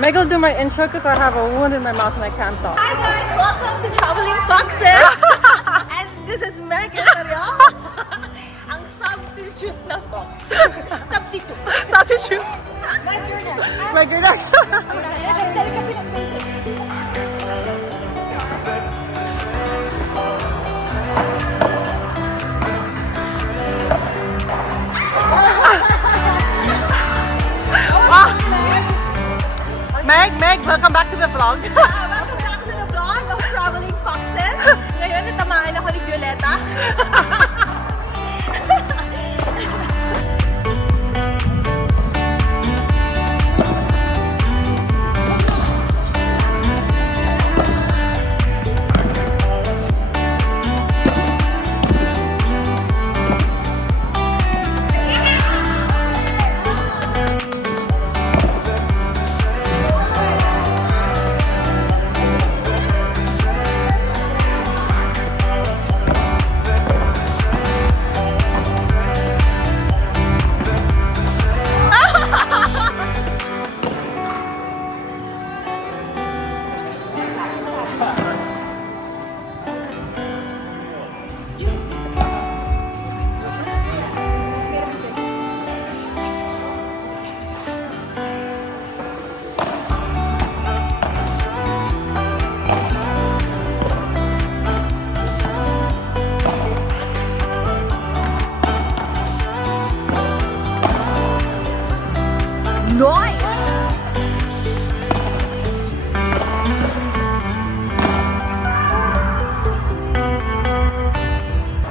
Meg will do my intro because I have a wound in my mouth and I can't talk. Hi guys, welcome to Traveling Foxes. And this is Meg and Ariel. Ang substitute na fox. Substitute. Substitute. Meg, you're next. Meg, you're next. Meg, welcome back to the vlog. Welcome back to the vlog of Traveling Foxes. Ngayon, natamaan ako ni Violeta. Nice!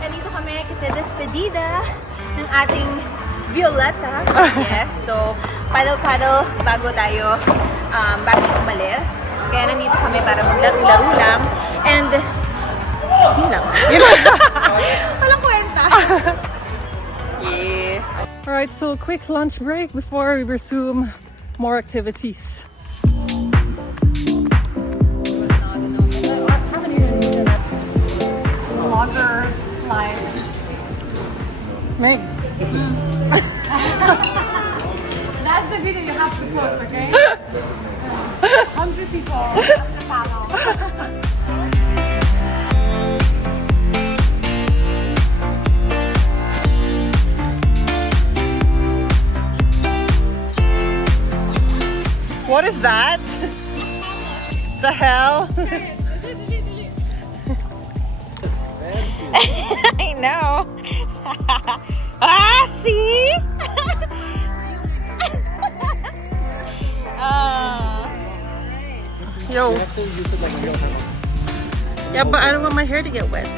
Nandito kami kasi despedida ng ating Violeta. Yes, so paddle bago tayo umalis. Kaya nandito kami para maglaro-laro lang. And yun lang. Walang kwenta. Yeah. Alright, so quick lunch break before we resume more activities. Vloggers live. Meg. That's the video you have to post, okay? 100 people on the panel. What is that? The hell? I know. See? Yo. You have to use it like a real hammer. Yeah, but I don't want my hair to get wet.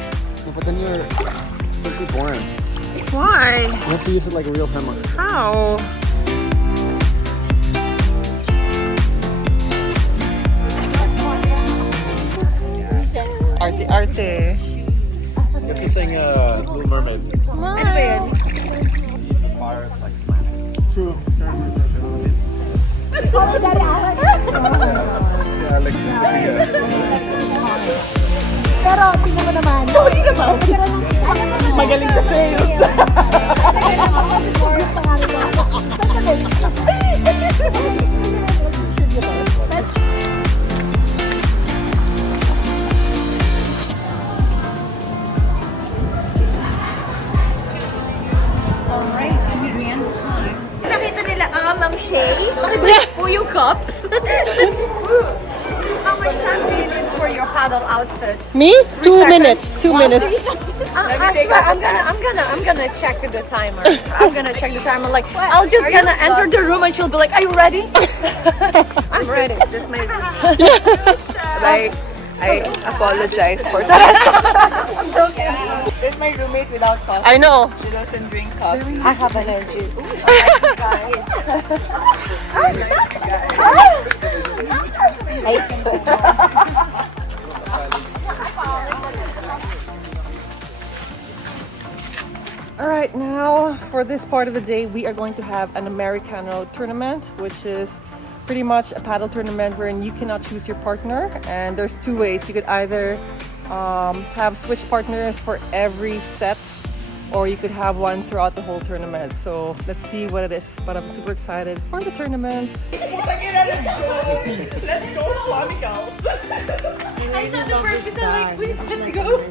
No, but then you're pretty boring. Why? You have to use it like a real hammer. How? Arte. You have to sing Little Mermaid. Smile. Fire like true. Si Alex and Sophia. Pero tingnan mo naman. Sorry naman. Magaling sa sales. Nakita nila, Ma'am Shay, pakibalik po yung cups. How much time do you need for your paddle outfit? Me? 2 minutes. 2 minutes. I'm gonna check the timer. I'm gonna check the timer. Like, I'll just gonna enter the room and she'll be like, "Are you ready?" I'm ready. This is my roommate. I apologize for that. I'm joking. This is my roommate without coffee. I know. She doesn't drink coffee. I have allergies. Alright, now for this part of the day, we are going to have an Americano tournament, which is pretty much a paddle tournament wherein you cannot choose your partner, and there's two ways. You could either have switch partners for every set, or you could have one throughout the whole tournament. So let's see what it is. But I'm super excited for the tournament. Let's go, Swami Cows. I saw the person like, please, let's go.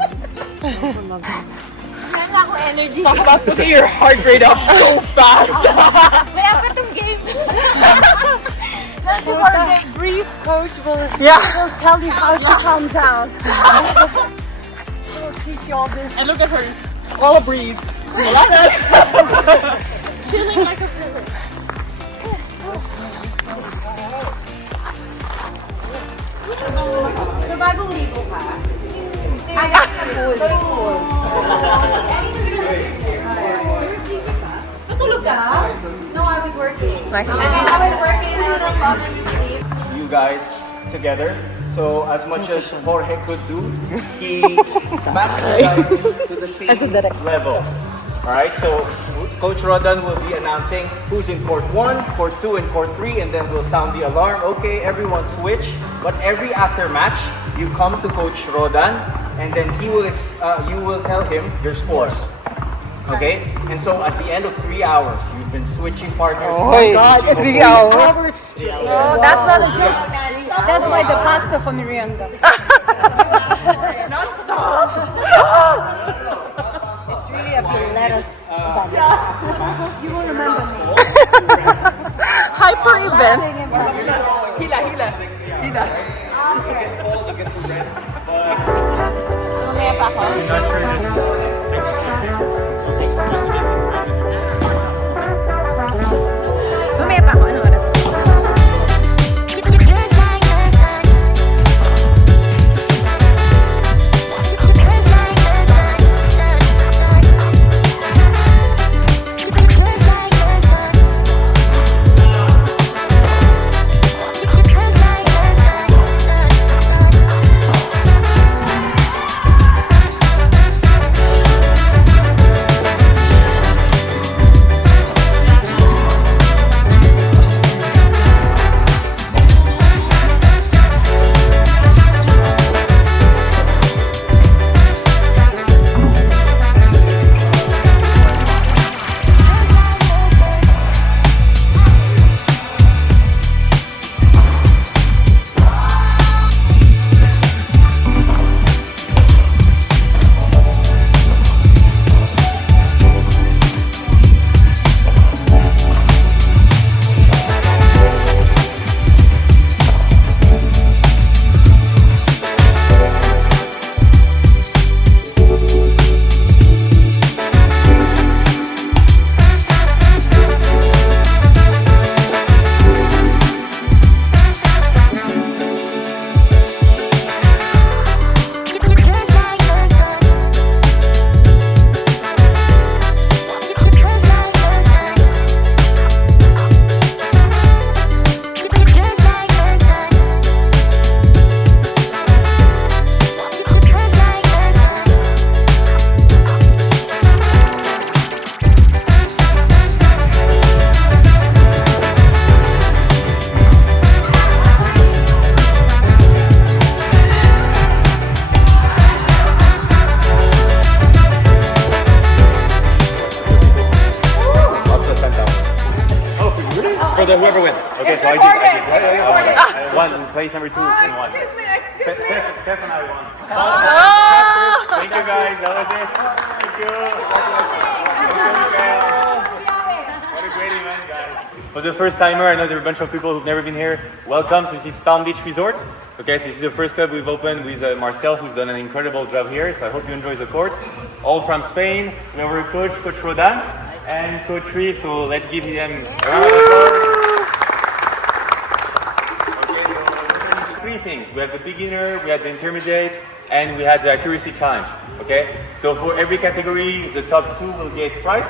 Wala ako energy. Look at your heart rate up so fast. May apat tong game. That's for the brief coach will tell you how to calm down. We'll teach you all this. And look at her. All a breeze. Chilling like a pillow. So bagong ligo ka? Ay, pool. Natulog ka? No, I was working. Nice. And then I was working and I was falling asleep. You guys together. So as much as Jorge could do, he matched you guys to the same level. Alright, so Coach Rodan will be announcing who's in court 1, court 2, and court 3, and then we'll sound the alarm. Okay, everyone switch. But every after match, you come to Coach Rodan, and then he will you will tell him your scores. Okay? And so at the end of 3 hours, you've been switching partners. Oh my God, it's 3 hours. Oh, that's not a joke. That's why the pasta for merienda. Non-stop. It's really a lettuce. You won't remember me. Hyper event. Hila. You get to rest. Mamaya pa ako. I'm not sure just to get things moving. Mamaya pa ako. Anong oras? Whoever wins. Okay, so I did. One place number 2 and 1. Steph and I won. Thank you guys. That was it. Thank you. What a great event, guys. For the first timer, I know there are a bunch of people who've never been here. Welcome. So this is Palm Beach Resort. Okay, so this is the first club we've opened with Marcel, who's done an incredible job here. So I hope you enjoy the court. All from Spain. We have our coach, Coach Rodan, and Coach Ree. So let's give them a round of applause. Three things. We have the beginner, we had the intermediate, and we had the accuracy challenge. Okay, so for every category, the top 2 will get prize.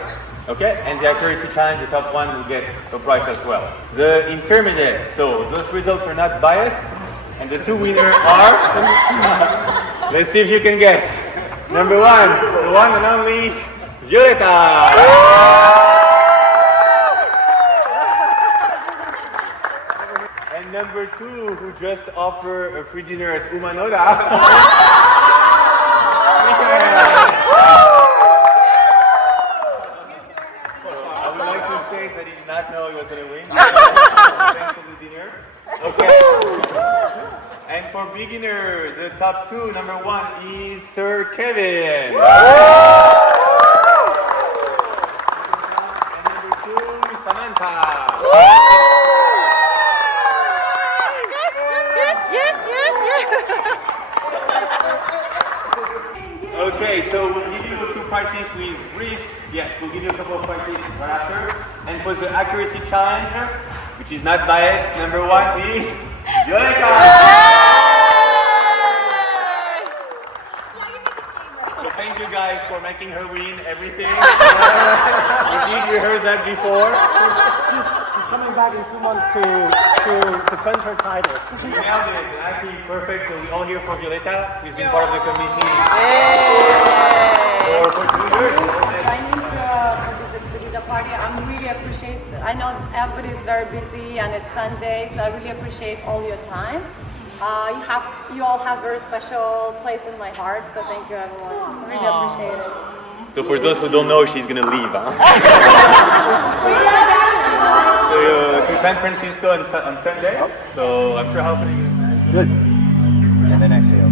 Okay, and the accuracy challenge, the top 1 will get a prize as well. The intermediate. So those results are not biased, and the 2 winners are. Let's see if you can guess. Number 1, the one and only Violeta. Number 2, who just offered a free dinner at Umanoda. beginners, the top two, number one is Sir Kevin. And number two, Samantha. Okay, so we'll give you a few prizes with brief. Yes, we'll give you a couple of prizes right after. And for the accuracy challenge, which is not biased, number one is Violeta. So thank you guys for making her win everything. We did rehearse that before. She's coming back in 2 months to defend her title. We nailed it. Actually perfect. So we all here for Violeta, who's been part of the committee for 2 years. Joining for this Despedida party, I'm really appreciate. I know everybody is very busy and it's Sunday, so I really appreciate all your time. You all have very special place in my heart, so thank you everyone. I really appreciate it. So for those who don't know, she's gonna leave, huh? So to San Francisco on Sunday. So I'm sure hopefully. Good. And then exhale.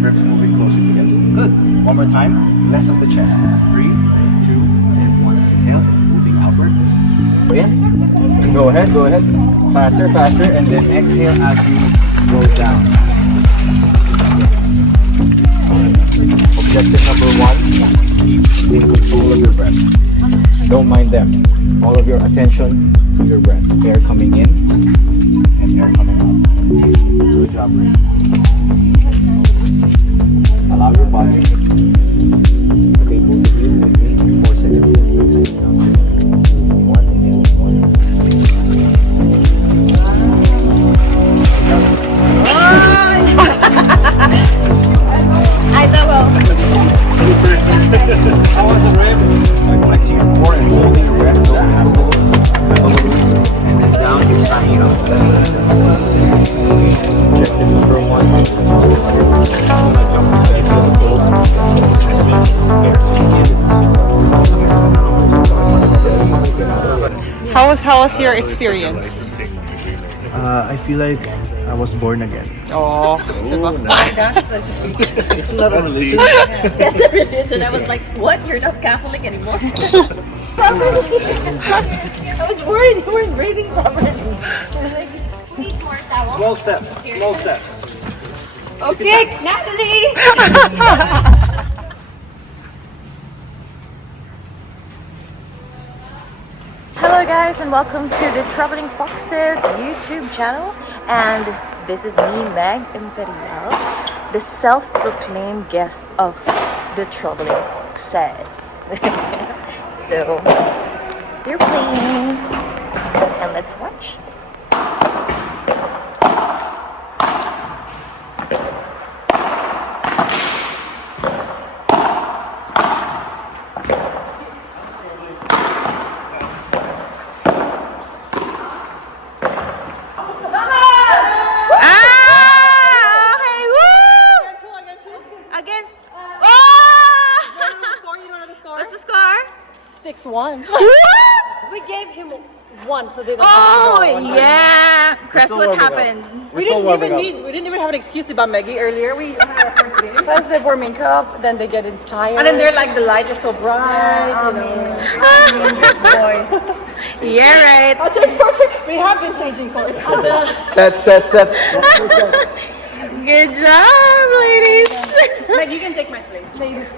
Ribs moving closer together. Good. One more time. Less of the chest. 3, 2, and 1. Inhale. Moving outward. In. Go ahead. Faster. And then exhale as you go down. Objective number 1. Be in control of your breath. Don't mind them. All of your attention to your breath. Air coming in and air coming out. Good job, Ray. Allow your body. Okay, both of you with me. 4 seconds in, 6 seconds down. 1, inhale, 1. I double. How was the rib? Flexing your core and holding your breath. And then down, you're signing up. Objective number 1. How was your experience? I feel like I was born again. Oh, Isn't that a religion? That's a religion. I was like, what? You're not Catholic anymore? Properly. I was worried you weren't breathing properly. I was like, need more towel. Small steps. Okay, Natalie. Hello guys and welcome to the Traveling Foxes YouTube channel, and this is me, Meg Imperial, the self-proclaimed guest of the Traveling Foxes. So they're playing and let's watch. Against. You don't know the score? What's the score? 6-1. We gave him 1 so they don't Oh yeah. Chris, what happened? We didn't even have an excuse about Maggie earlier. We had our first game. First they warming up, then they get tired. And then they're like, the light is so bright, boys. Yeah, right. I'll change course. We have been changing course. Set. Good job, ladies. Meg, you can take my place. Ladies.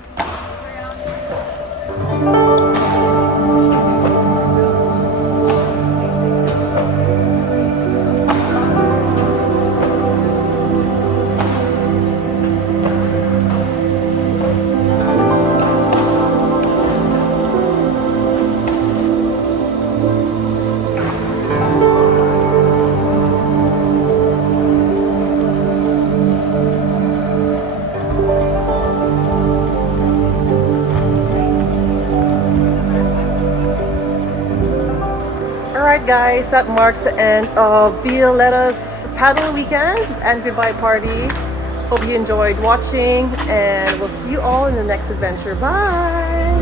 Alright guys, that marks the end of Violeta's paddle weekend and goodbye party. Hope you enjoyed watching and we'll see you all in the next adventure. Bye!